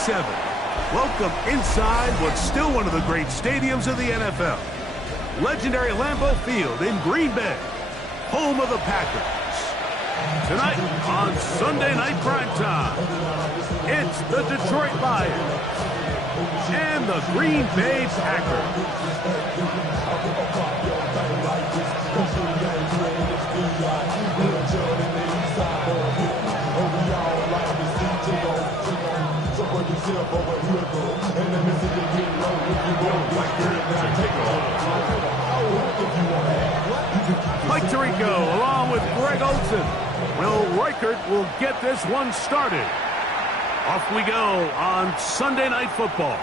7. Welcome inside what's still one of the great stadiums of the NFL. Legendary Lambeau Field in Green Bay, home of the Packers. Tonight on Sunday Night Primetime, it's the Detroit Lions and the Green Bay Packers. Mike Tirico along with Greg Olsen. Will Reichert will get this one started. Off we go on Sunday Night Football.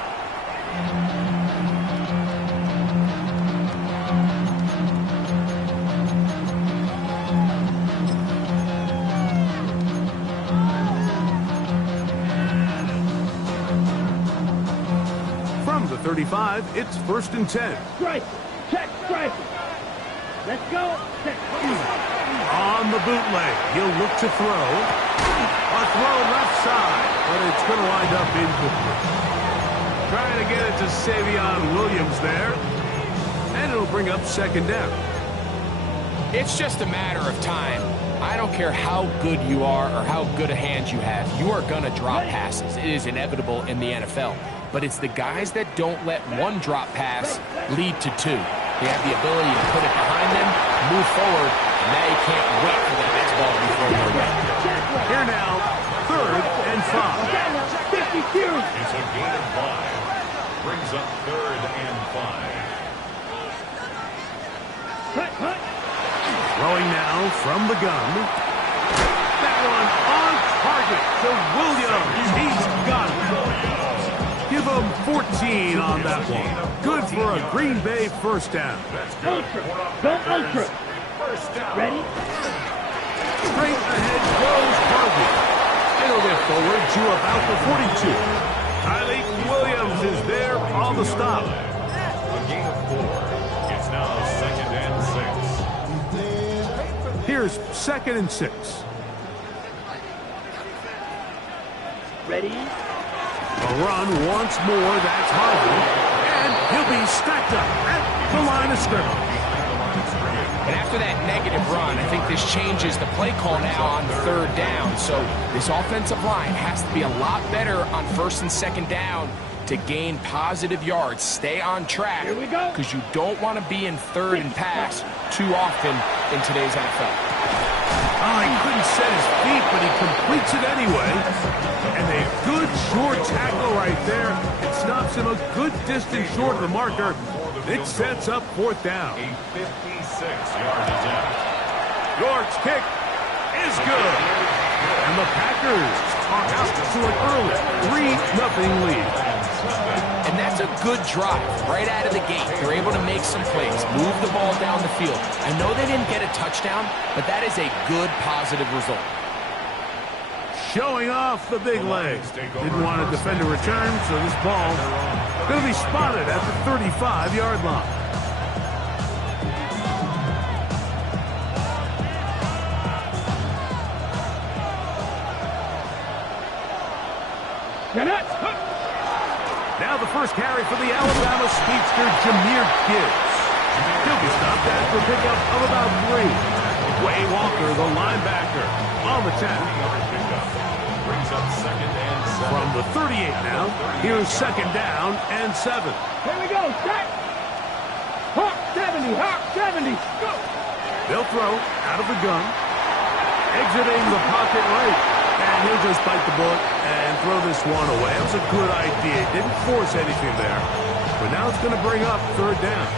From the 35, it's 1st and 10. Strike. Check. Strike. Let's go. Check. On the bootleg, he'll look to throw. A throw left side, but it's going to wind up incomplete. Trying to get it to Savion Williams there. And it'll bring up 2nd down. It's just a matter of time. I don't care how good you are or how good a hand you have. You are going to drop passes. It is inevitable in the NFL. But it's the guys that don't let one drop pass lead to 2. They have the ability to put it behind them, move forward, and now you can't wait for that next ball to be thrown your way. Here now, 3rd and 5. It's a gain of 5. Brings up 3rd and 5. Throwing now from the gun. That one on target to Williams. He's got it. Give him 14 on that one. Good for a Green Bay 1st down. Ultra. Go ultra. Ready? Straight ahead goes Harvey. It'll get forward to about the 42. Tyleik Williams is there on the stop. A gain of 4. It's now 2nd and 6. Here's 2nd and 6. Ready? A run once more, that's Harvey. And he'll be stacked up at the line of scrimmage. And after that negative run, I think this changes the play call now on 3rd down. So this offensive line has to be a lot better on 1st and 2nd down to gain positive yards. Stay on track. Here we go. Because you don't want to be in 3rd and pass too often in today's NFL. Oh, he couldn't set his feet, but he completes it anyway. And a good short tackle right there. It stops him a good distance short of the marker. It sets up 4th down. A 56-yard attempt. York's kick is good. And the Packers are out to an early 3-0 lead. And that's a good drive right out of the gate. They're able to make some plays, move the ball down the field. I know they didn't get a touchdown, but that is a good, positive result. Showing off the big legs. Didn't want to defend a return, so this ball going to be spotted at the 35-yard line. Now the first carry for the Alabama speedster, Jahmyr Gibbs. He'll be stopped after a pickup of about 3. Way Walker, the linebacker, on the tackle. Brings up 2nd and 7. From the 38 now, here's 2nd down and 7. Here we go. Set. Hawk 70. Hawk 70. Go. They'll throw out of the gun. Exiting the pocket right. And he'll just bite the bullet and throw this one away. That was a good idea. Didn't force anything there. But now it's going to bring up 3rd down.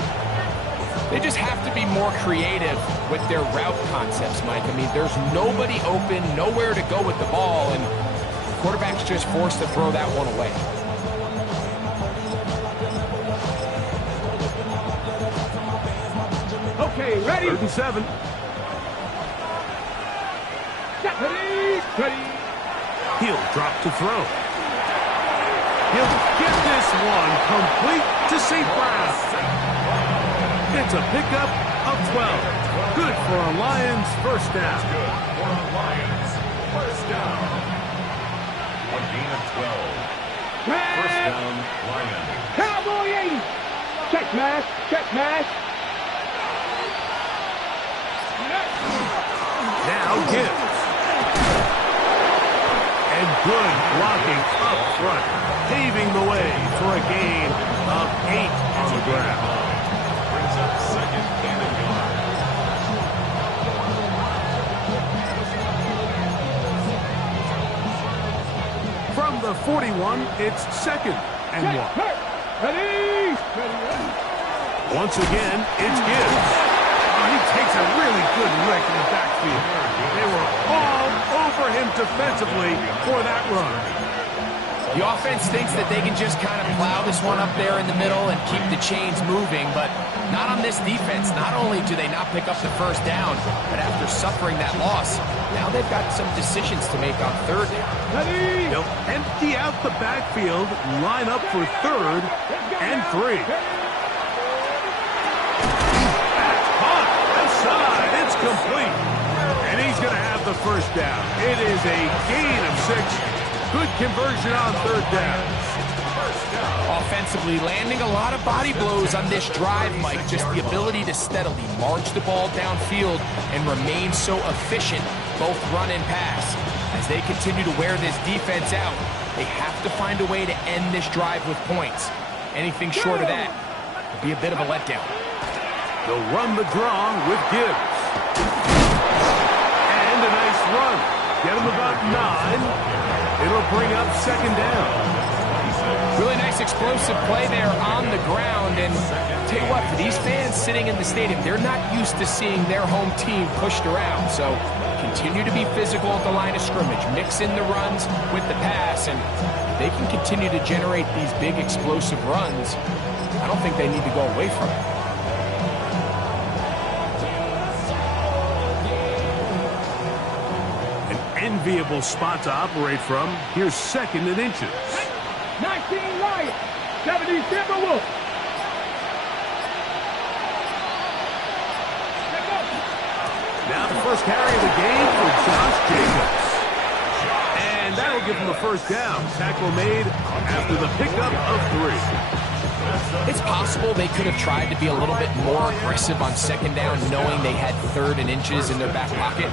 They just have to be more creative with their route concepts, Mike. I mean, there's nobody open, nowhere to go with the ball, and the quarterback's just forced to throw that one away. Okay, ready? 3rd and 7. Ready. He'll drop to throw. He'll get this one complete to St. Brown. It's a pickup of 12. Good for a Lions 1st down. Good for a Lions 1st down. A gain of 12. First down, Lions. Cowboy 80. Check smash. Check smash. Now Gibbs. And good blocking up front, paving the way for a gain of 8 on the ground. Brings up second and a yard. From the 41, it's second and 1. Ready. Once again, it's Gibbs. Oh, he takes a really good lick in the backfield. They were all over him defensively for that run. The offense thinks that they can just kind of plow this one up there in the middle and keep the chains moving, but not on this defense. Not only do they not pick up the first down, but after suffering that loss, now they've got some decisions to make on third down. They'll empty out the backfield, line up for third and 3. That's caught. Left side. It's complete. And he's going to have the first down. It is a gain of 6. Good conversion on third down. Offensively, landing a lot of body blows on this drive, Mike. Just the ability to steadily march the ball downfield and remain so efficient, both run and pass. As they continue to wear this defense out, they have to find a way to end this drive with points. Anything short of that would be a bit of a letdown. They'll run the draw with Gibbs. And a nice run. Get him about 9. It'll bring up second down. Really nice explosive play there on the ground. And tell you what, for these fans sitting in the stadium, they're not used to seeing their home team pushed around. So continue to be physical at the line of scrimmage. Mix in the runs with the pass. And they can continue to generate these big explosive runs. I don't think they need to go away from it. Enviable spot to operate from. Here's second and inches. 19 Lions. 70 Timberwolves. Now the first carry of the game for Josh Jacobs. And that'll give him a first down. Tackle made after the pickup of 3. It's possible they could have tried to be a little bit more aggressive on second down, knowing they had third and inches in their back pocket.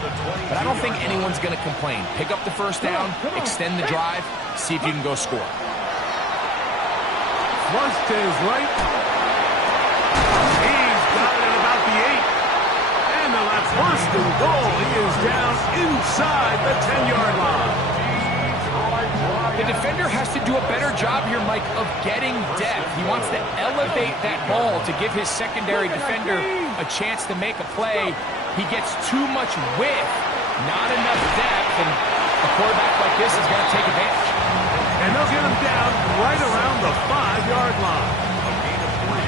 But I don't think anyone's going to complain. Pick up the first down, extend the drive, see if you can go score. Flush to his right. He's got it at about the 8. And now that's first and goal. He is down inside the 10-yard line. The defender has to do a better job here, Mike, of getting depth. He wants to elevate that ball to give his secondary defender a chance to make a play. He gets too much width, not enough depth, and a quarterback like this is going to take advantage. And they'll get him down right around the 5-yard line. A gain of 3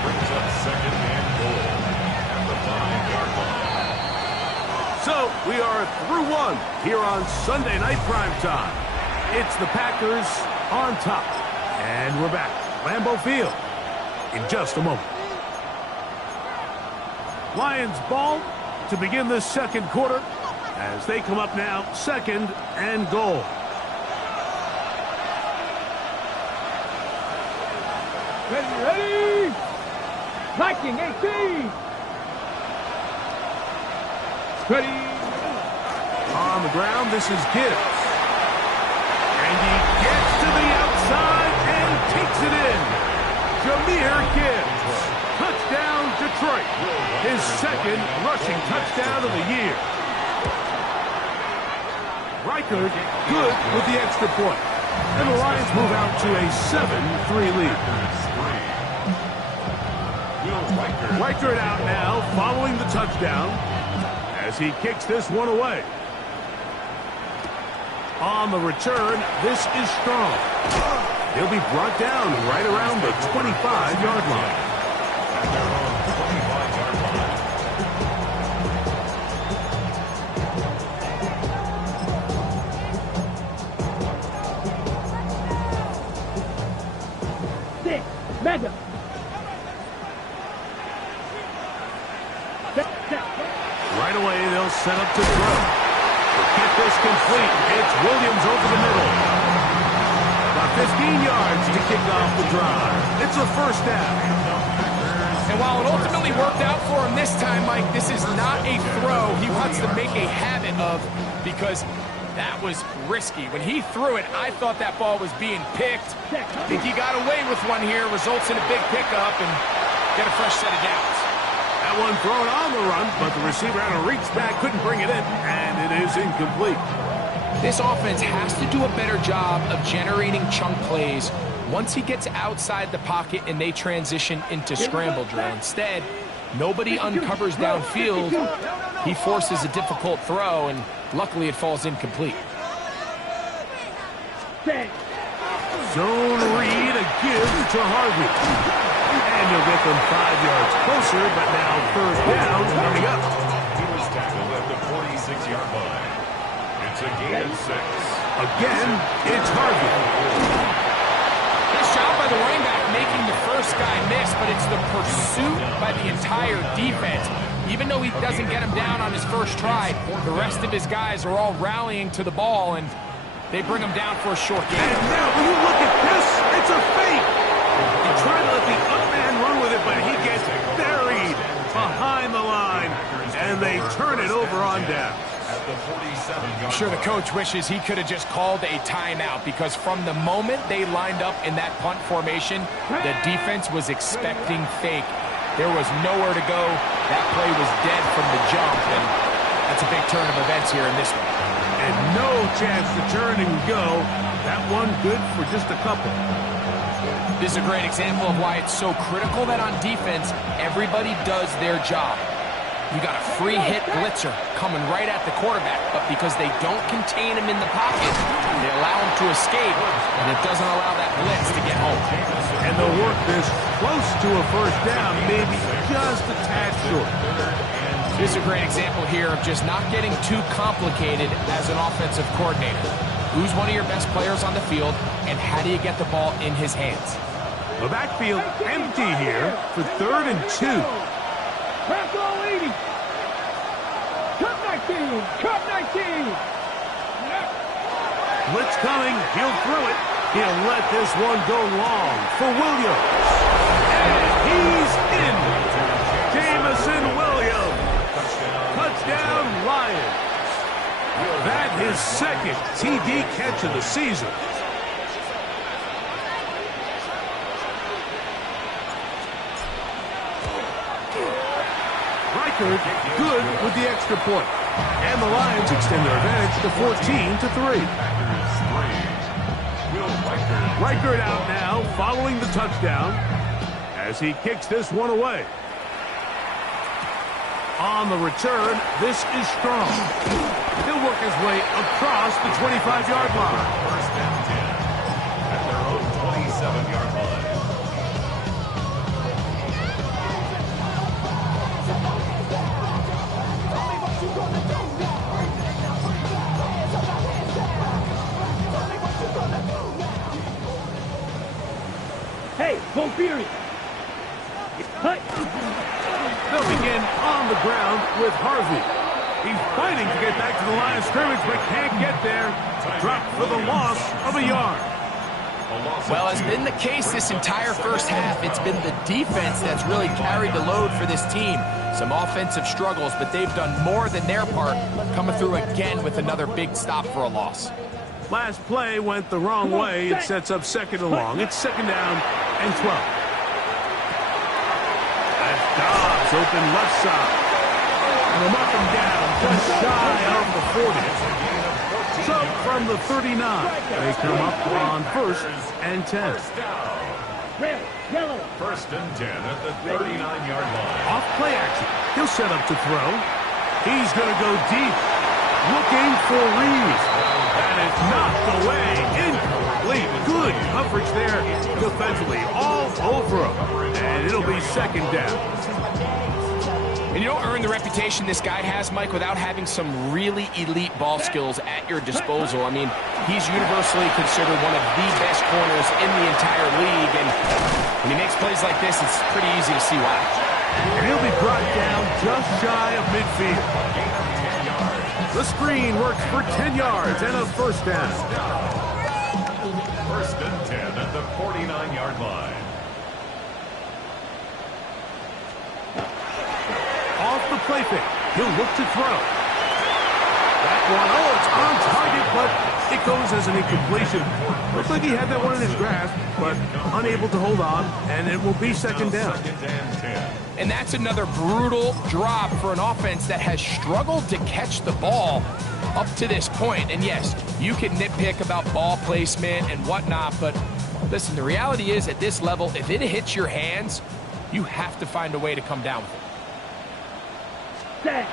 brings up second and goal at the 5-yard line. So we are through 1 here on Sunday Night Primetime. It's the Packers on top. And we're back. Lambeau Field in just a moment. Lions ball to begin the second quarter as they come up now second and goal. Ready. Viking 18. Ready. On the ground, this is Gibbs. And he gets to the outside and takes it in. Jahmyr Gibbs. Touchdown, Detroit. His second rushing touchdown of the year. Reichard good with the extra point. And the Lions move out to a 7-3 lead. Reichard out now following the touchdown as he kicks this one away. On the return, this is Strong. He'll be brought down right around the 25-yard line. At their own 25-yard line. Six. Mega. Right away, they'll set up to throw. To get this complete, it's Williams over the middle. About 15 yards to kick off the drive. It's a first down. And while it ultimately worked out for him this time, Mike, this is not a throw he wants to make a habit of, because that was risky. When he threw it, I thought that ball was being picked. I think he got away with one here, results in a big pickup and get a fresh set of downs. That one thrown on the run, but the receiver had to reach back, couldn't bring it in, and it is incomplete. This offense has to do a better job of generating chunk plays once he gets outside the pocket and they transition into scramble drill. Instead, nobody uncovers downfield. He forces a difficult throw, and luckily it falls incomplete. Zone read, a give to Harvey. And he'll get them 5 yards closer, but now first down coming up. He was tackled at the 46-yard line. It's a gain of 6. Again, it's Harvey. Nice job by the running back making the first guy miss, but it's the pursuit by the entire defense. Even though he doesn't get him down on his first try, the rest of his guys are all rallying to the ball, and they bring him down for a short gain. And now, when you look at this, it's a fake. He tried to let the up man run with it, but he gets buried behind the line, and they turn it over on down. I'm sure the coach wishes he could have just called a timeout, because from the moment they lined up in that punt formation, the defense was expecting fake. There was nowhere to go. That play was dead from the jump, and that's a big turn of events here in this one. And no chance to turn and go. That one good for just a couple. This is a great example of why it's so critical that on defense, everybody does their job. You got a free hit blitzer coming right at the quarterback, but because they don't contain him in the pocket, they allow him to escape, and it doesn't allow that blitz to get home. And they'll work this close to a first down, maybe just a tad short. This is a great example here of just not getting too complicated as an offensive coordinator. Who's one of your best players on the field, and how do you get the ball in his hands? The backfield empty here for 3rd and 2. Pass all 80. Cut 19. Cut 19. Blitz coming. He'll throw it. He'll let this one go long for Williams. And he's in. Jameson Williams. Touchdown, Lions. That his second TD catch of the season. Good with the extra point. And the Lions extend their advantage to 14-3. Reichert out now, following the touchdown, as he kicks this one away. On the return, this is Strong. He'll work his way across the 25-yard line. First and 10 at their own 27-yard line. Hey, go period. Cut. They'll begin on the ground with Harvey. He's fighting to get back to the line of scrimmage, but can't get there. Dropped for the loss of a yard. Well, as been the case this entire first half, it's been the defense that's really carried the load for this team. Some offensive struggles, but they've done more than their part, coming through again with another big stop for a loss. Last play went the wrong way. It sets up 2nd and long. It's 2nd down and 12. As Dobbs open left side. And they'll mark him down just shy of the 40. So from the 39, they come up on 1st and 10. Red, yellow. 1st and 10 at the 39-yard line. Off play action. He'll set up to throw. He's going to go deep. Looking for Reeves. That is knocked away. Incomplete. Good coverage there defensively. All over him. And it'll be 2nd down. And you don't earn the reputation this guy has, Mike, without having some really elite ball skills at your disposal. I mean, he's universally considered one of the best corners in the entire league. And when he makes plays like this, it's pretty easy to see why. And he'll be brought down just shy of midfield. The screen works for 10 yards and a first down. First and 10 at the 49-yard line. Off the play fake. He'll look to throw. That one, oh, it's on target, but it goes as an incompletion. Looks like he had that one in his grasp, but unable to hold on, and it will be second down. And that's another brutal drop for an offense that has struggled to catch the ball up to this point. And yes, you can nitpick about ball placement and whatnot, but listen, the reality is at this level, if it hits your hands, you have to find a way to come down with it. Now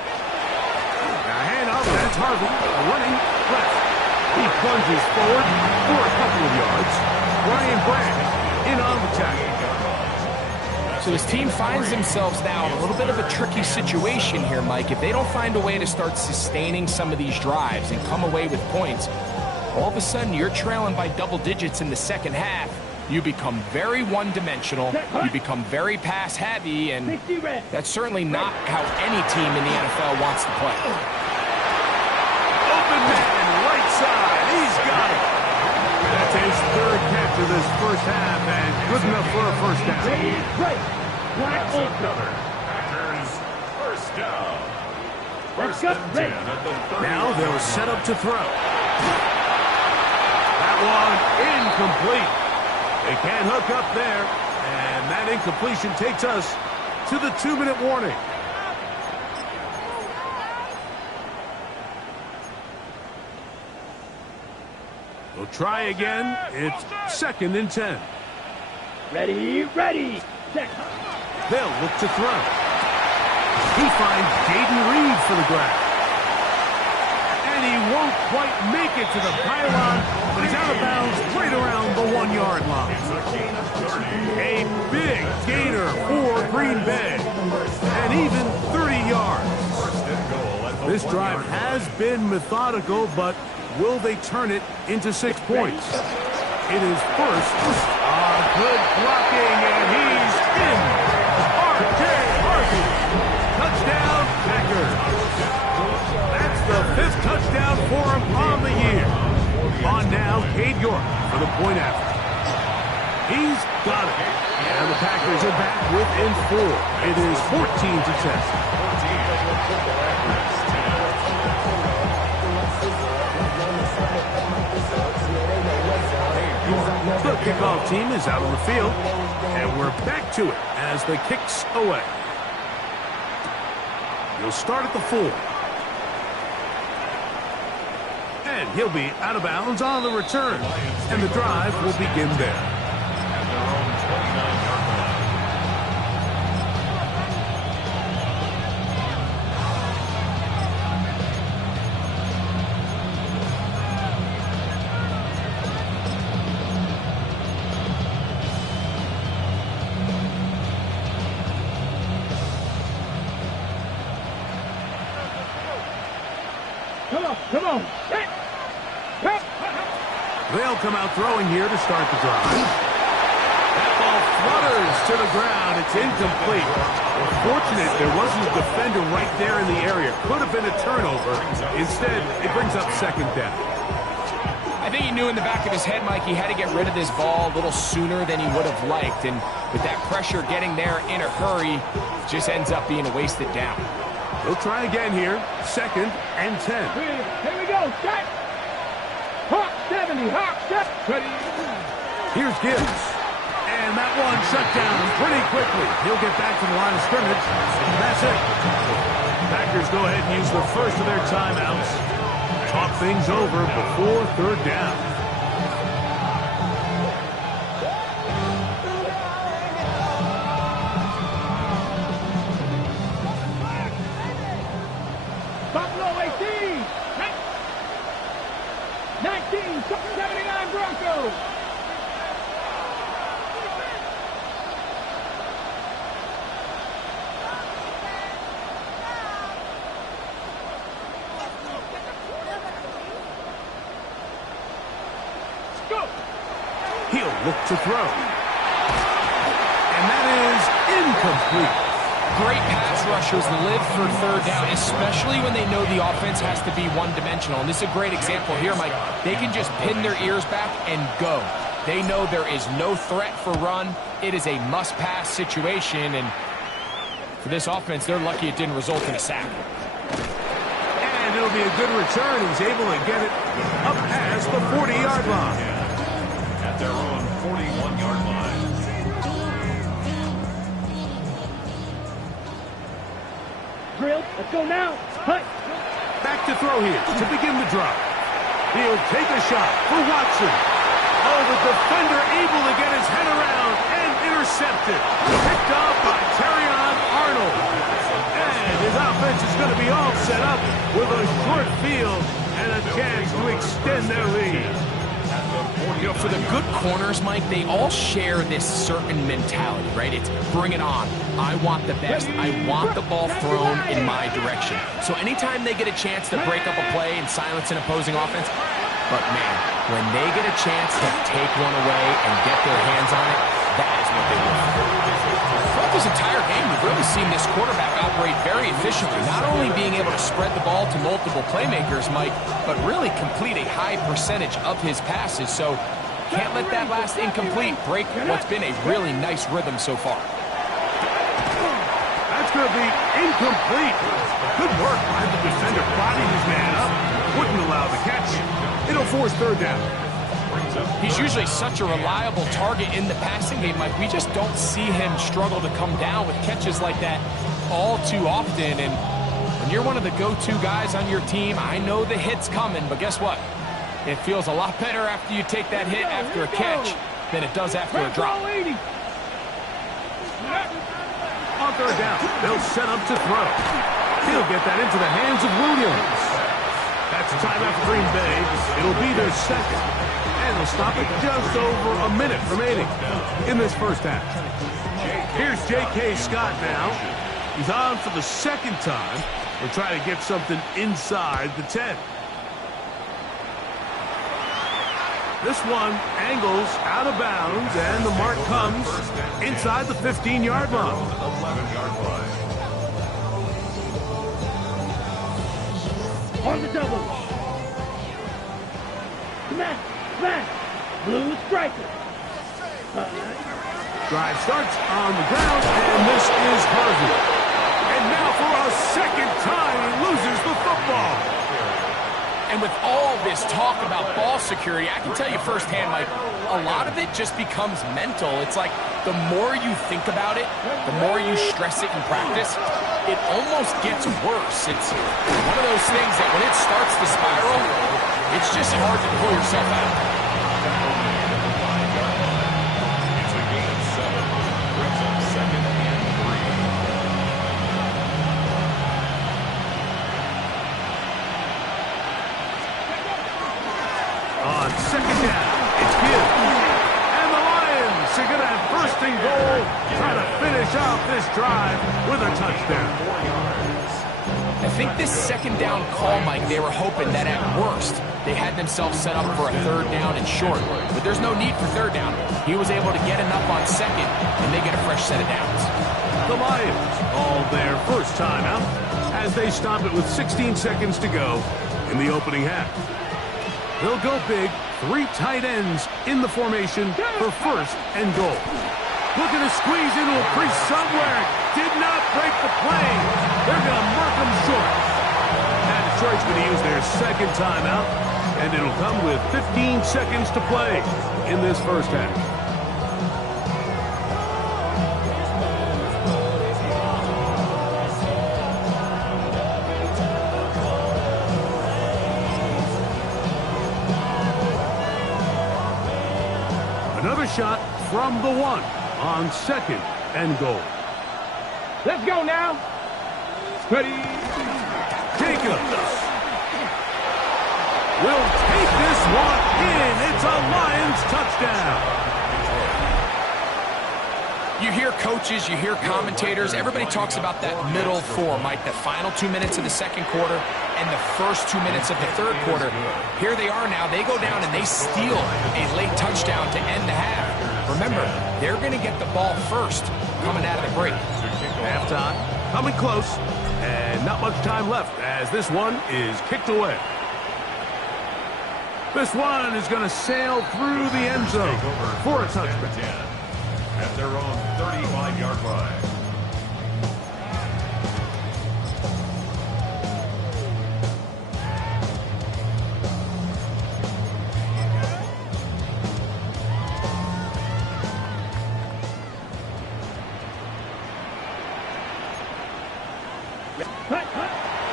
hand off, that's Harvey, running left. He plunges forward for a couple of yards. Ryan Brand in on the tackle. So his team finds themselves now in a little bit of a tricky situation here, Mike. If they don't find a way to start sustaining some of these drives and come away with points, all of a sudden you're trailing by double digits in the second half. You become very one-dimensional, you become very pass-heavy, and that's certainly not how any team in the NFL wants to play. Open man, right side, he's got it. That's his third catch of this first half, and good enough for a first down. That's another Packers first down. First and 10 at the 30. Now they'll set up to throw. That one incomplete. They can't hook up there, and that incompletion takes us to the 2-minute warning. We'll try again. It's second and 10. Ready. They'll look to throw. He finds Jaden Reed for the grab. And he won't quite make it to the pylon, but he's out of bounds right around the 1-yard line. A big gainer for Green Bay, and even 30 yards. This drive has been methodical, but will they turn it into 6 points? It is first. Good blocking, and he's in. R.J. Harvey. Touchdown, Packers. That's the 5th touchdown for him on the year. On now, Cade York for the point after. He's got it. And the Packers are back within 4. It is 14-10. The kickoff team is out on the field, and we're back to it as the kick's away. He'll start at the 4. And he'll be out of bounds on the return, and the drive will begin there. At their own 29-yard line. Come on. They'll come out throwing here to start the drive. That ball flutters to the ground. It's incomplete. Well, fortunate there wasn't a defender right there in the area. Could have been a turnover. Instead, it brings up second down. I think he knew in the back of his head, Mike, he had to get rid of this ball a little sooner than he would have liked. And with that pressure getting there in a hurry, just ends up being a wasted down. We'll try again here. Second and 10. Here we go. Set. Hawk 70. Ready. Here's Gibbs. And that one shut down pretty quickly. He'll get back to the line of scrimmage. And that's it. Packers go ahead and use the first of their timeouts. Talk things over before third down. Buffalo 18. 1979 Broncos. He'll look to throw. And that is incomplete. Great pass rushers live for third down, especially when they know the offense has to be one-dimensional. And this is a great example here, Mike. They can just pin their ears back and go. They know there is no threat for run. It is a must-pass situation, and for this offense, they're lucky it didn't result in a sack. And it'll be a good return. He's able to get it up past the 40-yard line. At their own 41-yard line. Drill. Let's go now. Hut. Back to throw here to begin the drive. He'll take a shot for Watson. Oh, the defender able to get his head around and intercepted. Picked up by Terrion Arnold. And his offense is going to be all set up with a short field and a chance to extend their lead. You know, for the good corners, Mike, they all share this certain mentality, right? It's bring it on. I want the best. I want the ball thrown in my direction. So anytime they get a chance to break up a play and silence an opposing offense, but man, when they get a chance to take one away and get their hands on it, that is what they want. Throughout this entire game, we've really seen this quarterback operate very efficiently, not only being able to spread the ball to multiple playmakers, Mike, but really complete a high percentage of his passes. So can't let that last incomplete break what's been a really nice rhythm so far. That's going to be incomplete. Good work by the defender, prodding his man up. Wouldn't allow the catch. It'll force third down. He's usually such a reliable target in the passing game, Mike. We just don't see him struggle to come down with catches like that all too often. And when you're one of the go-to guys on your team, I know the hit's coming, but guess what? It feels a lot better after you take that hit after a catch than it does after a drop. On third down, they'll set up to throw. He'll get that into the hands of Williams. That's a timeout for Green Bay. It'll be their second. And they'll stop it just over a minute remaining in this first half. Here's J.K. Scott now. He's on for the second time. We'll try to get something inside the 10. This one angles out of bounds, and the mark comes inside the 15-yard line. 11-yard line. On the double. Smash. Smash. Blue striker. Drive starts on the ground, and this is Harvey. And now for a second time, he loses the football. And with all this talk about ball security, I can tell you firsthand, Mike, a lot of it just becomes mental. It's like the more you think about it, the more you stress it in practice, it almost gets worse. It's one of those things that when it starts to spiral, it's just hard to pull yourself out. It's a gain of 7. Brings up 2nd and 3. On second down, it's Gibbs. And the Lions are going to have first and goal, trying to finish off this drive with a touchdown. 4 yards. I think this second down call, Mike, they were hoping that at worst they had themselves set up for a third down and short. But there's no need for third down. He was able to get enough on second, and they get a fresh set of downs. The Lions all their first time out as they stop it with 16 seconds to go in the opening half. They'll go big, 3 tight ends in the formation for first and goal. Looking to squeeze into a crease somewhere. Did not break the plane. They're going to mark him short. And Detroit's going to use their second timeout, and it'll come with 15 seconds to play in this first half. Another shot from the 1 on second and goal. Let's go now. Ready. Jacobs will take this one in. It's a Lions touchdown. You hear coaches, you hear commentators, everybody talks about that middle 4, Mike, the final 2 minutes of the second quarter and the first 2 minutes of the third quarter. Here they are now. They go down and they steal a late touchdown to end the half. Remember, they're going to get the ball first coming out of the break. Halftime coming close, and not much time left as this one is kicked away. This one is going to sail through the end zone for a touchback. At their own 35-yard line.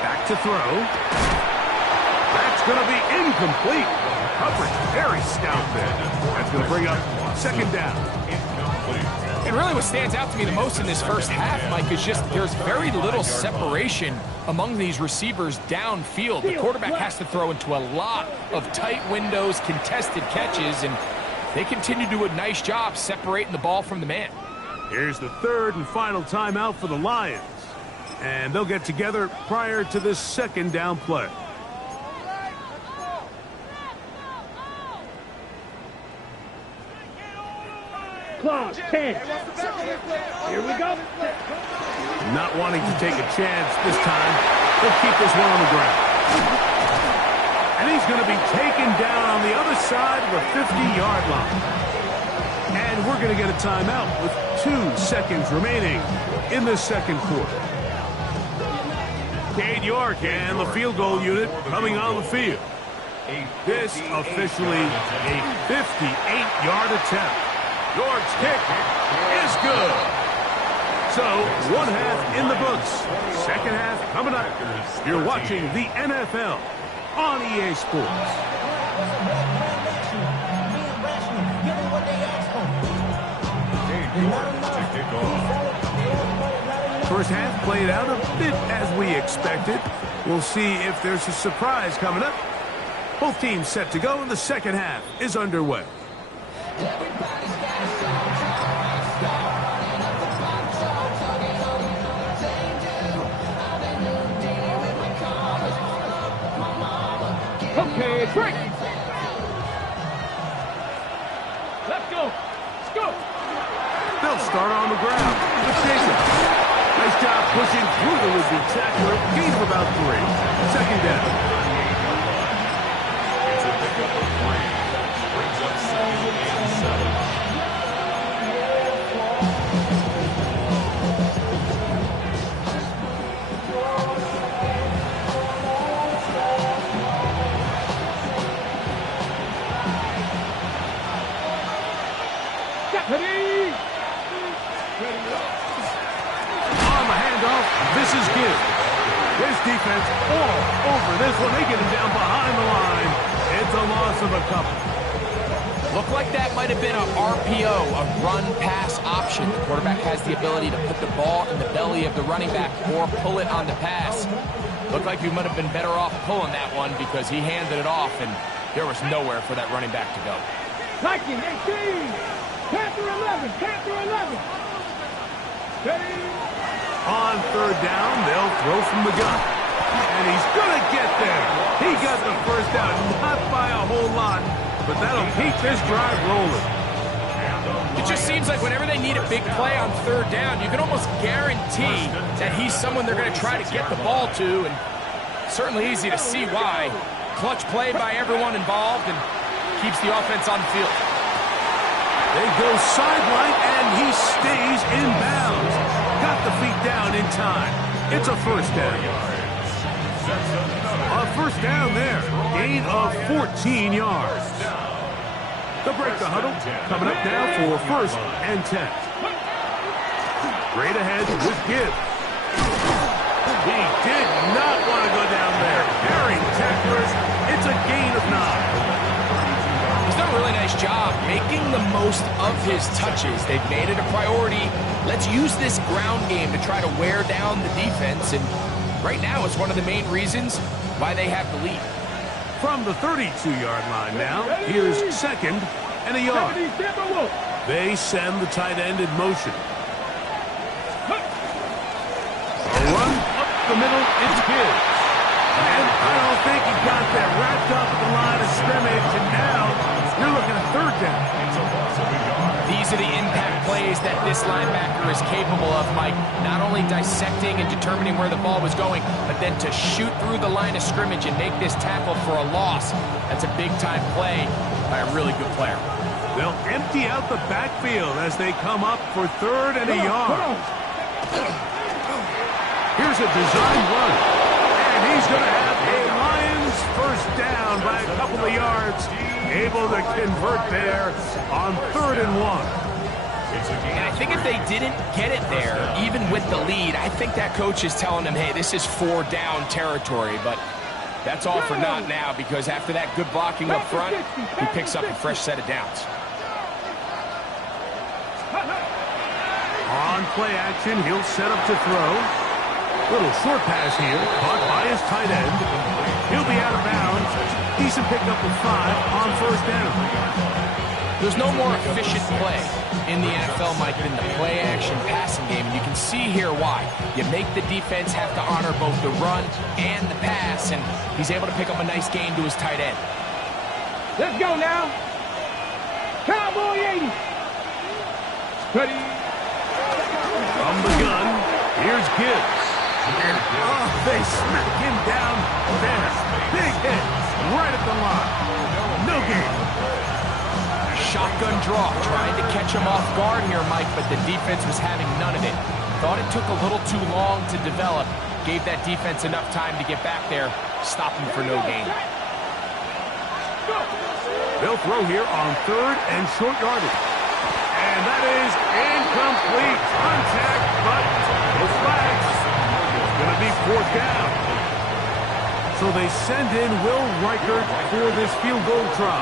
Back to throw. That's going to be incomplete. Coverage very stout there. That's going to bring up second down. And really what stands out to me the most in this first half, Mike, is just there's very little separation among these receivers downfield. The quarterback has to throw into a lot of tight windows, contested catches, and they continue to do a nice job separating the ball from the man. Here's the third and final timeout for the Lions. And they'll get together prior to this second down play. Close, 10. Here we go. Not wanting to take a chance this time. They'll keep this one on the ground. And he's going to be taken down on the other side of the 50-yard line. And we're going to get a timeout with 2 seconds remaining in the second quarter. Cade York and the field goal unit coming on the field. This officially a 58-yard attempt. York's kick is good. So, one half in the books. Second half coming up. You're watching the NFL on EA Sports. First half played out a bit as we expected. We'll see if there's a surprise coming up. Both teams set to go, and the second half is underway. Okay, it's right. Let's go. Let's go. They'll start on the ground with Jacob. Nice job pushing through the would-be tackler. Gain of about 3. Second down. It's a pickup of 3. Brings up 2nd and 7. On the handoff, this is good. This defense all over this one. They get him down behind the line. It's a loss of a couple. Looked like that might have been a RPO, a run-pass option. The quarterback has the ability to put the ball in the belly of the running back or pull it on the pass. Looked like he might have been better off pulling that one because he handed it off, and there was nowhere for that running back to go. Viking 18. Panther 11. Panther 11. Ready? On third down, they'll throw from the gun. And he's going to get there. He got the first down, not by a whole lot, but that'll keep this drive rolling. It just seems like whenever they need a big play on third down, you can almost guarantee that he's someone they're going to try to get the ball to, and certainly easy to see why. Clutch play by everyone involved and keeps the offense on the field. They go sideline, and he stays in bounds. Got the feet down in time. It's a first down. A first down there. Gain of 14 yards. They'll break the huddle. Coming up now for 1st and 10. Great ahead with Gibbs. He did not want to go down there. Carrying tacklers. It's a gain of 9. He's done a really nice job making the most of his touches. They've made it a priority. Let's use this ground game to try to wear down the defense, and right now it's one of the main reasons why they have the lead. From the 32-yard line now, here's 2nd and a yard. They send the tight end in motion. A run up the middle, it's good. And I don't think he got that wrapped up at the line of scrimmage, and now you're looking at third down. These are the impact plays ways that this linebacker is capable of, Mike. Not only dissecting and determining where the ball was going, but then to shoot through the line of scrimmage and make this tackle for a loss. That's a big-time play by a really good player. They'll empty out the backfield as they come up for 3rd and a yard. Here's a design run. And he's going to have a Lions first down by a couple of yards. Able to convert there on 3rd and 1. And I think if they didn't get it there, even with the lead, I think that coach is telling them, hey, this is 4 down territory. But that's all for naught now, because after that good blocking up front, he picks up a fresh set of downs. On play action, he'll set up to throw. Little short pass here, caught by his tight end. He'll be out of bounds. Decent pickup of 5 on 1st down. There's no more efficient play in the NFL, Mike, than the play-action passing game. And you can see here why. You make the defense have to honor both the run and the pass, and he's able to pick up a nice gain to his tight end. Let's go now. Cowboy 80. Ready. From the gun, here's Gibbs. And they smack him down there. Big hit right at the line. No gain. Shotgun draw, trying to catch him off guard here, Mike, but the defense was having none of it. Thought it took a little too long to develop. Gave that defense enough time to get back there. Stop him for no gain. They'll throw here on 3rd and short yardage. And that is incomplete. Contact, but no flags. It's going to be 4th down. So they send in Will Reichert for this field goal try.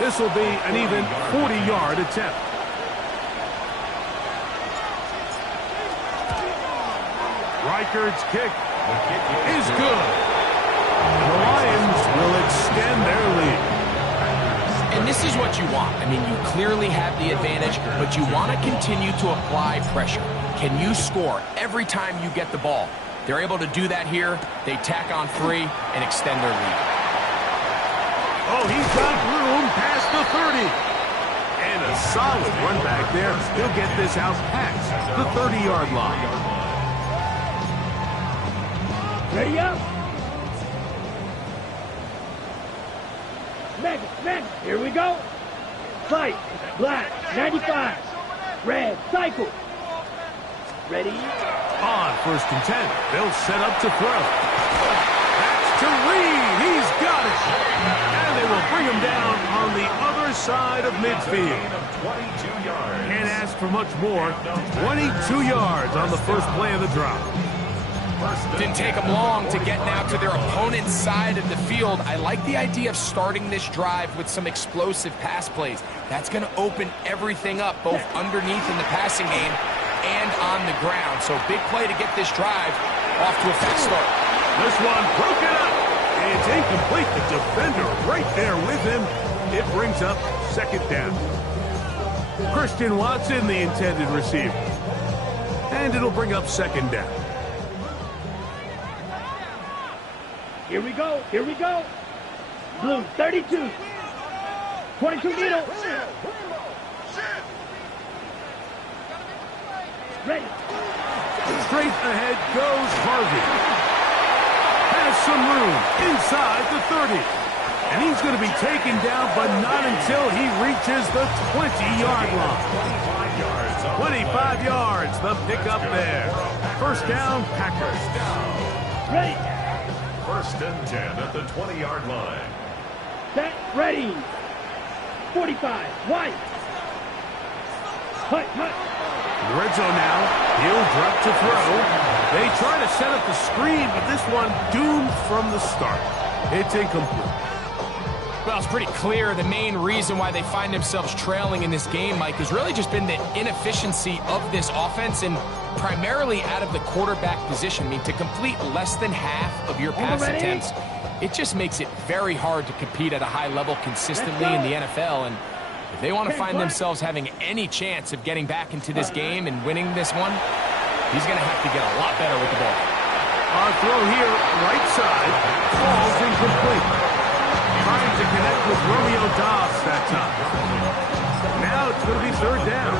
This will be an even 40-yard attempt. Reichert's kick is good. The Lions will extend their lead. And this is what you want. I mean, you clearly have the advantage, but you want to continue to apply pressure. Can you score every time you get the ball? They're able to do that here. They tack on 3 and extend their lead. Oh, he's got room past the 30. And a solid run back there. He'll get this out past the 30-yard line. Ready up. Meg, here we go. Fight, black, 95. Red, cycle. Ready? On 1st and 10, they'll set up to throw. That's to Reed. He's got it. And they will bring him down on the other side of midfield. Can't ask for much more. 22 yards on the first play of the drive. Didn't take them long to get now to their opponent's side of the field. I like the idea of starting this drive with some explosive pass plays. That's going to open everything up, both underneath in the passing game and on the ground. So big play to get this drive off to a fast start. This one broken up. It's incomplete. The defender right there with him. It brings up 2nd down. Christian Watson, the intended receiver. And it'll bring up 2nd down. Here we go. Here we go. Blue, 32. 22 needle. Ready. Straight ahead goes Harvey. Has some room inside the 30. And he's going to be taken down, but not until he reaches the 20-yard line. 25 yards, the pickup there. 1st down, Packers. Ready. 1st and 10 at the 20-yard line. Set, ready. 45, White. Hut. Red zone now. He'll drop to throw. They try to set up the screen, but this one doomed from the start. It's incomplete. Well, it's pretty clear the main reason why they find themselves trailing in this game, Mike, has really just been the inefficiency of this offense and primarily out of the quarterback position. I mean, to complete less than half of your pass attempts, it just makes it very hard to compete at a high level consistently in the NFL. And if they want to find themselves having any chance of getting back into this game and winning this one, he's going to have to get a lot better with the ball. On throw here, right side, falls incomplete. Trying to connect with Romeo Doubs that time. Now it's going to be 3rd down.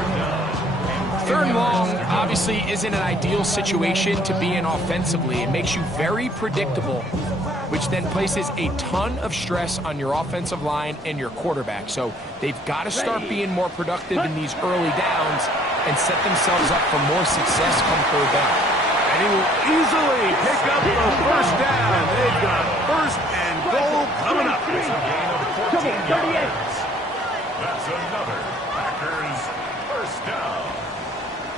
3rd and long obviously isn't an ideal situation to be in offensively. It makes you very predictable, which then places a ton of stress on your offensive line and your quarterback. So they've got to start being more productive in these early downs and set themselves up for more success come 3rd down. And he will easily pick up the 1st down. They've got 1st and goal coming up. Come on, 38. That's another Packers 1st down.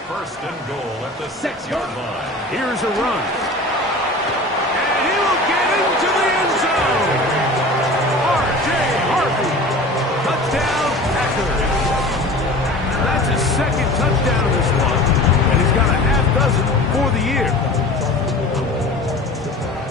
1st and goal at the 6-yard line. Here's a run. And he will get into the end zone. R.J. Harvey. Touchdown, Packers. That's his 2nd touchdown this one. And he's got a half dozen for the year.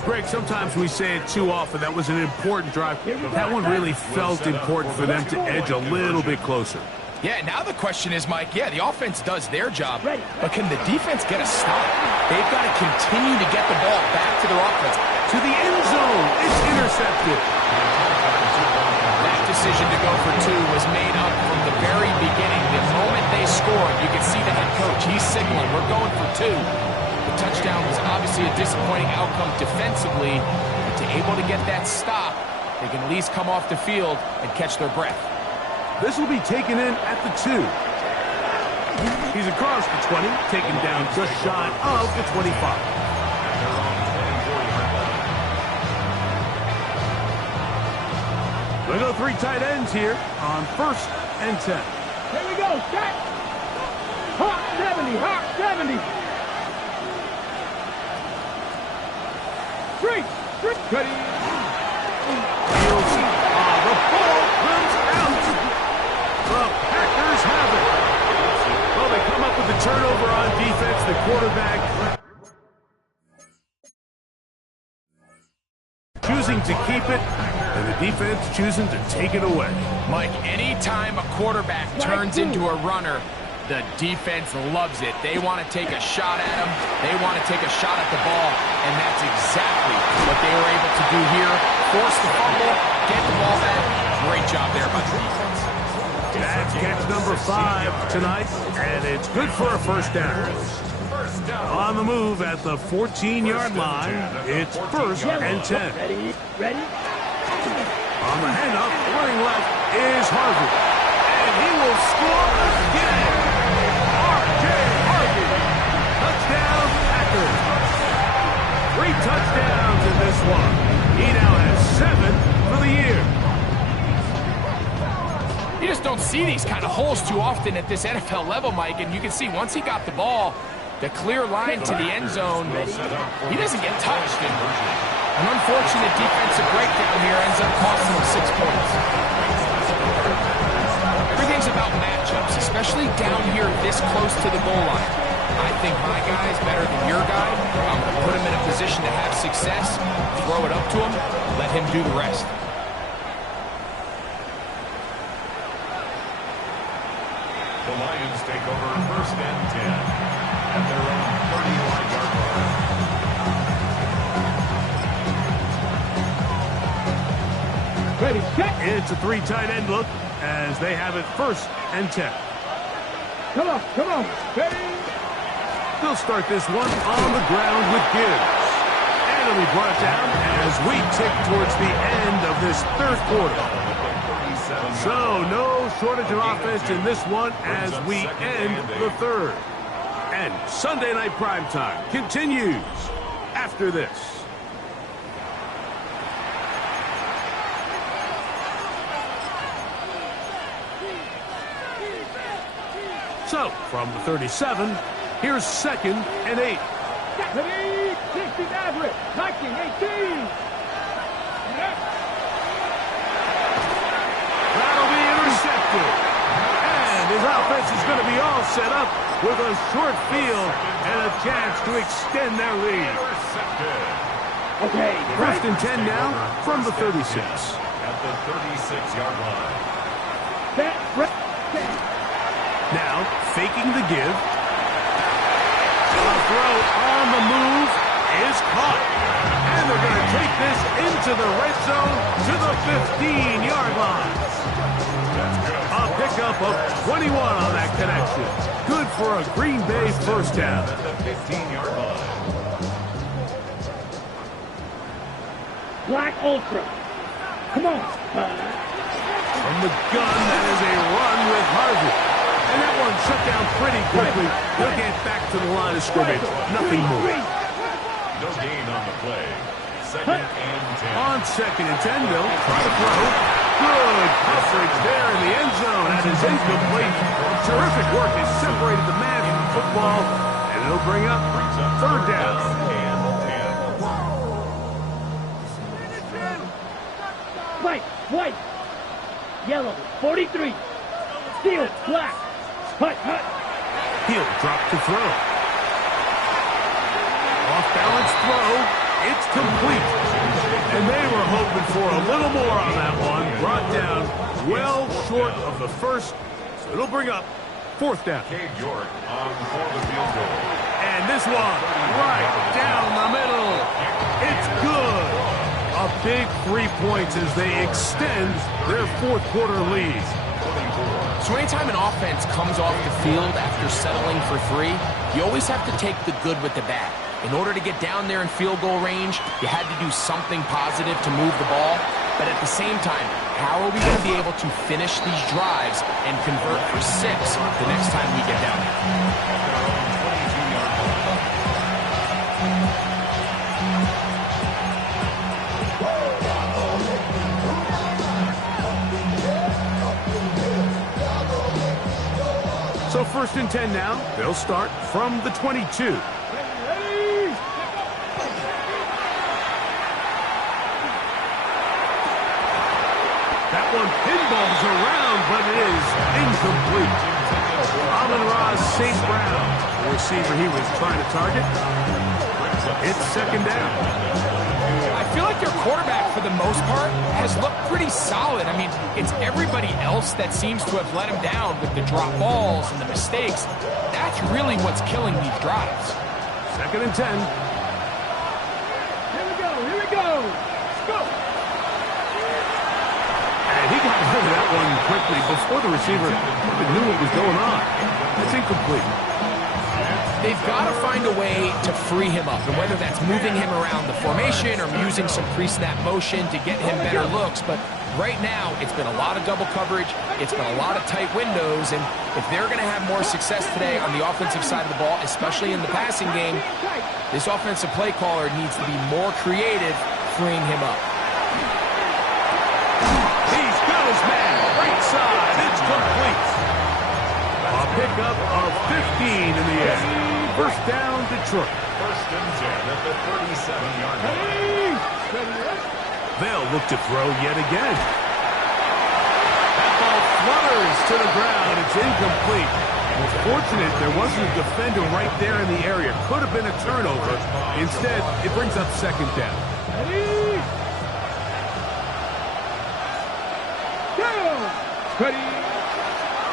Greg, sometimes we say it too often. That was an important drive. That one really felt important for them to edge a little bit closer. Yeah, now the question is, Mike, yeah, the offense does their job, but can the defense get a stop? They've got to continue to get the ball back to their offense. To the end zone. It's intercepted. That decision to go for 2 was made up from the very beginning. The moment they scored, you could see the head coach. He's signaling, we're going for 2. The touchdown was obviously a disappointing outcome defensively, but to able to get that stop, they can at least come off the field and catch their breath. This will be taken in at the 2. He's across the 20, taken down just shy of the 25. We'll go 3 tight ends here on 1st and 10. Here we go, set. Hot 70, hot 70. 3, ready. Fields. The ball comes out. The Packers have it. Well, they come up with the turnover on defense. The quarterback choosing to keep it, and the defense choosing to take it away. Mike, anytime a quarterback turns into a runner, the defense loves it. They want to take a shot at him. They want to take a shot at the ball, and that's exactly what they were able to do here. Force the fumble, get the ball back. Great job there by the defense. That's catch number 5 tonight, and it's good for a 1st down. On the move at the 14-yard line, it's 1st and 10. Ready? On the handoff, running left is Harvey, and he will score again. R.J. Harvey, touchdown Packers. 3 touchdowns in this one. He now has 7 for the year. You just don't see these kind of holes too often at this NFL level, Mike, and you can see once he got the ball, the clear line to the end zone, he doesn't get touched. And an unfortunate defensive breakdown here ends up costing him 6 points. Everything's about matchups, especially down here this close to the goal line. I think my guy is better than your guy. I'm going to put him in a position to have success, throw it up to him, let him do the rest. The Lions take over 1st and 10 at their own 31-yard line. Ready, set. It's a 3 tight end look as they have it 1st and 10. Come on. Ready. They'll start this one on the ground with Gibbs. And it'll be brought down as we tick towards the end of this 3rd quarter. So, no shortage of offense in this one as we end the 3rd. And Sunday Night Primetime continues after this. So, from the 37, here's 2nd and 8. Ready. 60 average. 1918. That'll be intercepted. And his offense is going to be all set up with a short field and a chance to extend their lead. Okay. 1st and 10 now from the 36. At the 36-yard line. Set. Now, faking the give. The throw on the move is caught. And they're going to take this into the red zone to the 15-yard line. A pickup of 21 on that connection. Good for for a Green Bay first down. At the 15-yard line. Black Ultra. Come on. From the gun, that is a run with Harvey. And that one shut down pretty quickly. They'll get back to the line of scrimmage. Nothing moving. No gain on the play. Second and 10. On second and 10, they'll try to throw. Good coverage there in the end zone. That is incomplete. Terrific work. They separated the man from the football. And it'll bring up third down. White. Yellow. 43. Steel. Black. Hut. He'll drop to throw. Off-balance throw. It's complete. And they were hoping for a little more on that one. Brought down well short of the first. So it'll bring up fourth down. Cade York on for the field goal. And this one right down the middle. It's good. A big 3 points as they extend their fourth quarter lead. So anytime an offense comes off the field after settling for 3, you always have to take the good with the bad. In order to get down there in field goal range, you had to do something positive to move the ball. But at the same time, how are we going to be able to finish these drives and convert for 6 the next time we get down there? So first and 10 now. They'll start from the 22. That one pinballs around, but it is incomplete. Amon-Ra St. Brown, the receiver he was trying to target. It's second down. I feel like their quarterback, for the most part, has looked pretty solid. I mean, it's everybody else that seems to have let him down with the drop balls and the mistakes. That's really what's killing these drives. Second and 10. Here we go. Let's go. And he got rid of that one quickly before the receiver even knew what was going on. It's incomplete. They've got to find a way to free him up, and whether that's moving him around the formation or using some pre-snap motion to get him better looks. But right now, it's been a lot of double coverage. It's been a lot of tight windows, and if they're going to have more success today on the offensive side of the ball, especially in the passing game, this offensive play caller needs to be more creative, freeing him up. He's got his man. Right side. It's complete. A pickup of 15 in the air. First down, Detroit. First and 10 at the 37-yard line. They'll look to throw yet again. That ball flutters to the ground. It's incomplete. It's fortunate there wasn't a defender right there in the area. Could have been a turnover. Instead, it brings up second down.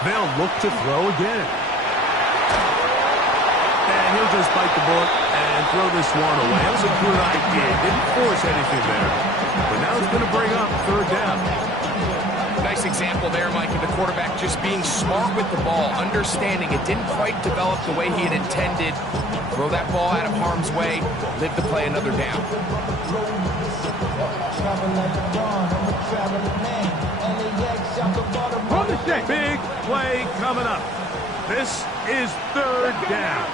They'll look to throw again. And he'll just bite the bullet and throw this one away. That was a good idea. Didn't force anything there. But now it's going to bring up third down. Nice example there, Mike, of the quarterback just being smart with the ball, understanding it didn't quite develop the way he had intended. Throw that ball out of harm's way, live to play another down. Big play coming up. This is third down.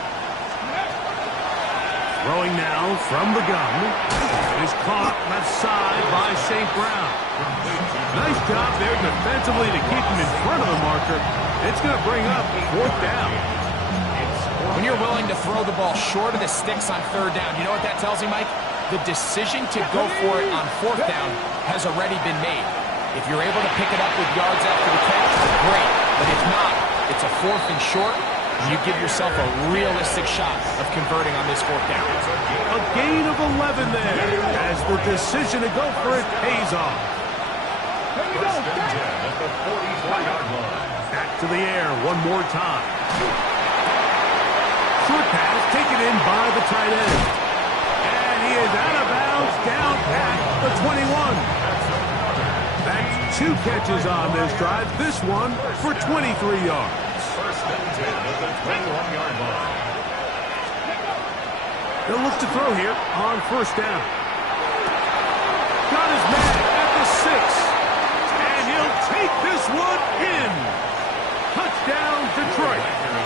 Throwing now from the gun. Is caught left side by St. Brown. Nice job there defensively to keep him in front of the marker. It's going to bring up fourth down. When you're willing to throw the ball short of the sticks on third down, you know what that tells me, Mike? The decision to go for it on fourth down has already been made. If you're able to pick it up with yards after the catch, great. But if not, it's a fourth and short, and you give yourself a realistic shot of converting on this fourth down. A gain of 11 there as the decision to go for it pays off. First and 10 at the 44-yard line. Back to the air one more time. Short pass taken in by the tight end. And he is out of bounds down at the 21. That's 2 catches on this drive. This one for 23 yards. First and 10 at the 21-yard They'll look to throw here on first down. Got his man at the 6. And he'll take this one in. Touchdown, Detroit.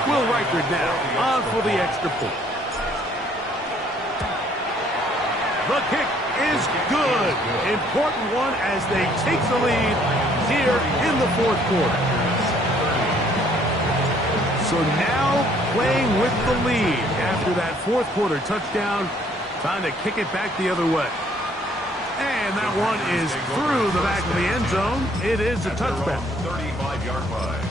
Will Reichard now on for the extra point. The kick is good. Important one as they take the lead here in the fourth quarter. So now playing with the lead after that fourth quarter touchdown. Time to kick it back the other way. And that one is through the back of the end zone. It is a touchback. 35-yard line.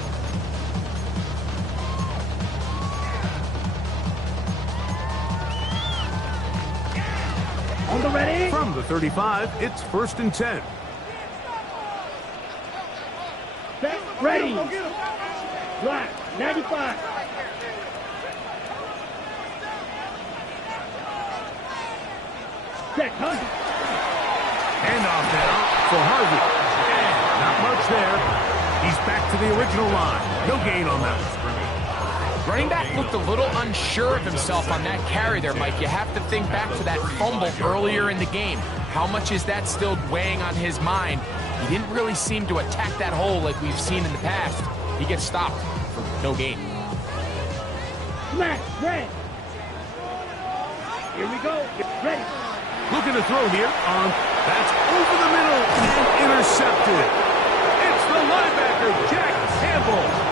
On the ready. From the 35, it's 1st and 10. Set, ready. Black, 95. Set, 100. Handoff now for Harvey. And not much there. He's back to the original line. No gain on that one. Running back looked a little unsure of himself on that carry there, Mike. You have to think back to that fumble earlier in the game. How much is that still weighing on his mind? He didn't really seem to attack that hole like we've seen in the past. He gets stopped for no gain. Smash, red. Here we go. Ready. Looking to throw here on. That's over the middle and intercepted. It's the linebacker, Jack Campbell.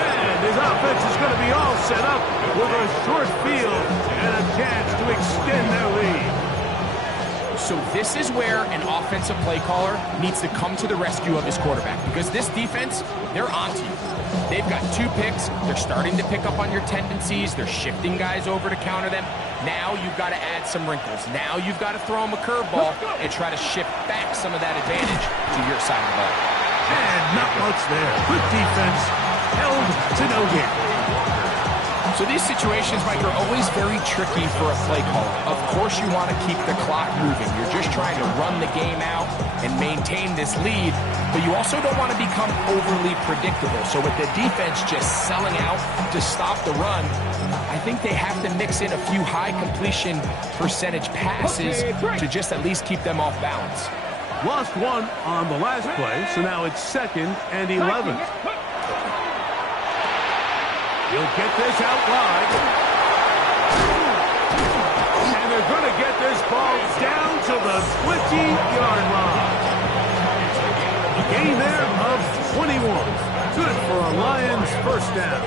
And his offense is going to be all set up with a short field and a chance to extend their lead. So this is where an offensive play caller needs to come to the rescue of his quarterback, because this defense, they're onto you. They've got 2 picks. They're starting to pick up on your tendencies. They're shifting guys over to counter them. Now you've got to add some wrinkles. Now you've got to throw them a curveball and try to shift back some of that advantage to your side of the ball. And not much there. Good defense. Held to no gain. So these situations, Mike, are always very tricky for a play caller. Of course you want to keep the clock moving. You're just trying to run the game out and maintain this lead, but you also don't want to become overly predictable. So with the defense just selling out to stop the run, I think they have to mix in a few high completion percentage passes to just at least keep them off balance. Lost one on the last play, so now it's 2nd and 11. You'll get this out wide. And they're going to get this ball down to the 20-yard line. A gain there of 21. Good for a Lions first down.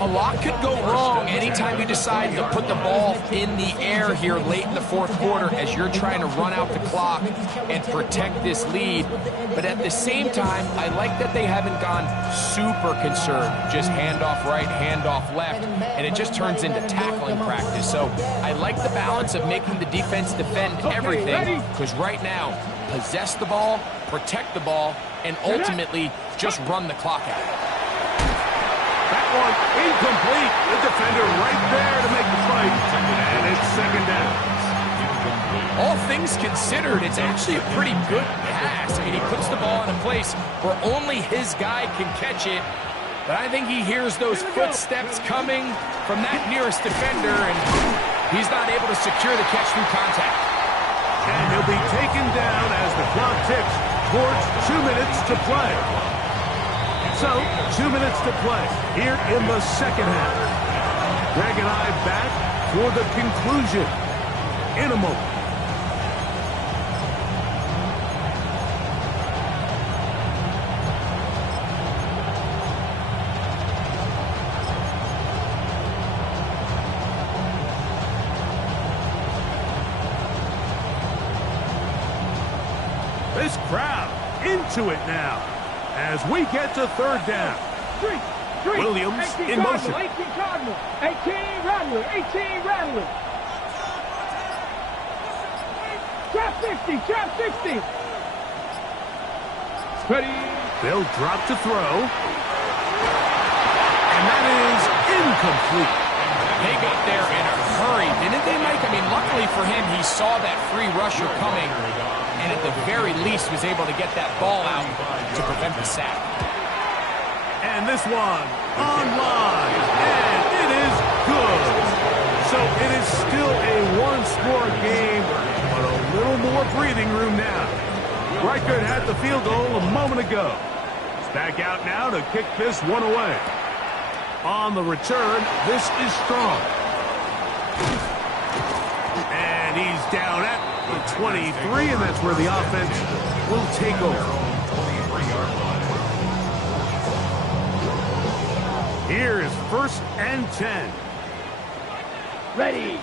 A lot could go wrong anytime you decide to put the ball in the air here late in the fourth quarter as you're trying to run out the clock and protect this lead. But at the same time, I like that they haven't gone super conserved. Just handoff right, handoff left, and it just turns into tackling practice. So I like the balance of making the defense defend everything, because right now, possess the ball, protect the ball, and ultimately just run the clock out. That one incomplete. The defender right there to make the fight. And it's 2nd down. All things considered, it's actually a pretty good pass. I mean, he puts the ball in a place where only his guy can catch it. But I think he hears those footsteps coming from that nearest defender, and he's not able to secure the catch through contact. And he'll be taken down as the clock ticks towards 2 minutes to play. So, 2 minutes to play here in the second half. Greg and I back for the conclusion in a moment. This crowd into it now as we get to 3rd down. Williams in motion. 18 Cardinal, 18 Rattler, 18 Rattler. Trap 60, trap 60. Ready. They'll drop to throw. And that is incomplete. They got there in a hurry, didn't they, Mike? I mean, luckily for him, he saw that free rusher coming, and at the very least was able to get that ball out to prevent the sack. And this one on line, and it is good. So it is still breathing room now. Reichert had the field goal a moment ago. He's back out now to kick this one away. On the return, this is strong. And he's down at the 23, and that's where the offense will take over. Here is 1st and 10. Ready.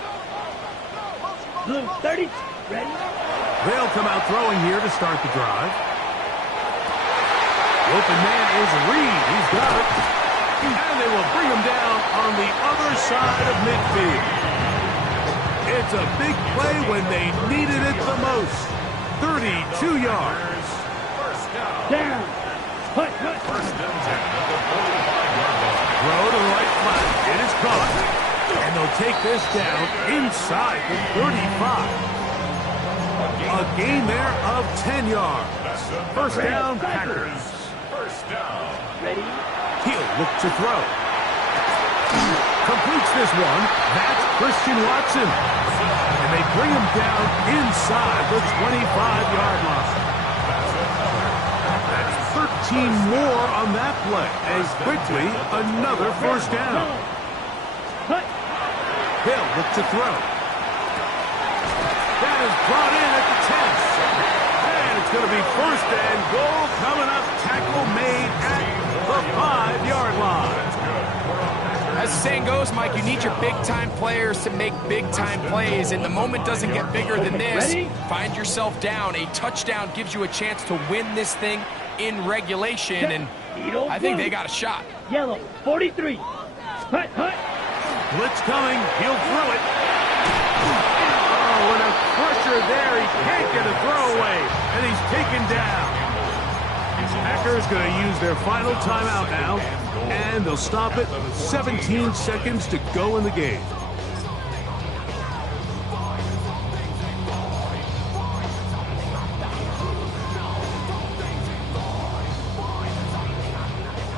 Blue 30. Ready. They'll come out throwing here to start the drive. The open man is Reed. He's got it. And they will bring him down on the other side of midfield. It's a big play when they needed it the most. 32 yards. Down. Hut. 1st and 10 at the 45-yard line. Throw to the right flat. It is caught. And they'll take this down inside the 35. A gain there of 10 yards. 1st down, Packers. 1st down. Ready. He'll look to throw. Completes this one. That's Christian Watson. And they bring him down inside the 25-yard line. That's 13 more on that play. And quickly, another 1st down. Hut. He'll look to throw. That is brought in at the 10. And it's going to be 1st and goal coming up. Tackle made at the 5-yard line. As the saying goes, Mike, you need your big-time players to make big-time plays, and the moment doesn't get bigger than this. Ready? Find yourself down. A touchdown gives you a chance to win this thing in regulation, and I think they got a shot. Yellow 43. Hut. Blitz coming. He'll throw it. Oh, and a pressure there. He can't get a throwaway, and he's taken down. Packers going to use their final timeout now, and they'll stop it. 17 seconds to go in the game.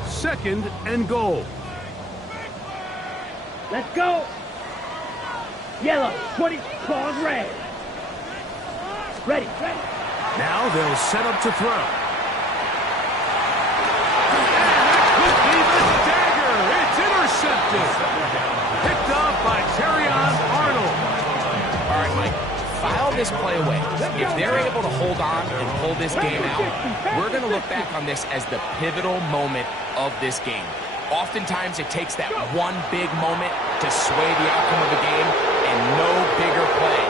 Second and goal. Let's go. Yellow 20. Claws red. Ready. Now they'll set up to throw. Intercepted. Picked up by Terrion Arnold. All right, Mike, file this play away. If they're able to hold on and pull this game out, we're going to look back on this as the pivotal moment of this game. Oftentimes, it takes that one big moment to sway the outcome of the game, and no bigger play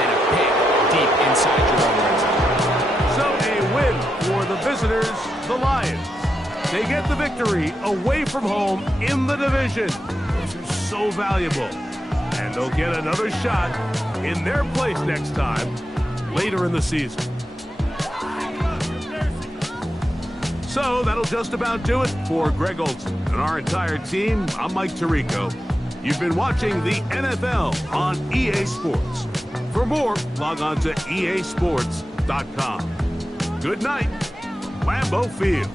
than a pick deep inside your own red zone. So a win for the visitors, the Lions. They get the victory away from home in the division, which is so valuable. And they'll get another shot in their place next time, later in the season. So that'll just about do it for Greg Olsen and our entire team. I'm Mike Tirico. You've been watching the NFL on EA Sports. For more, log on to easports.com. Good night, Lambeau Field.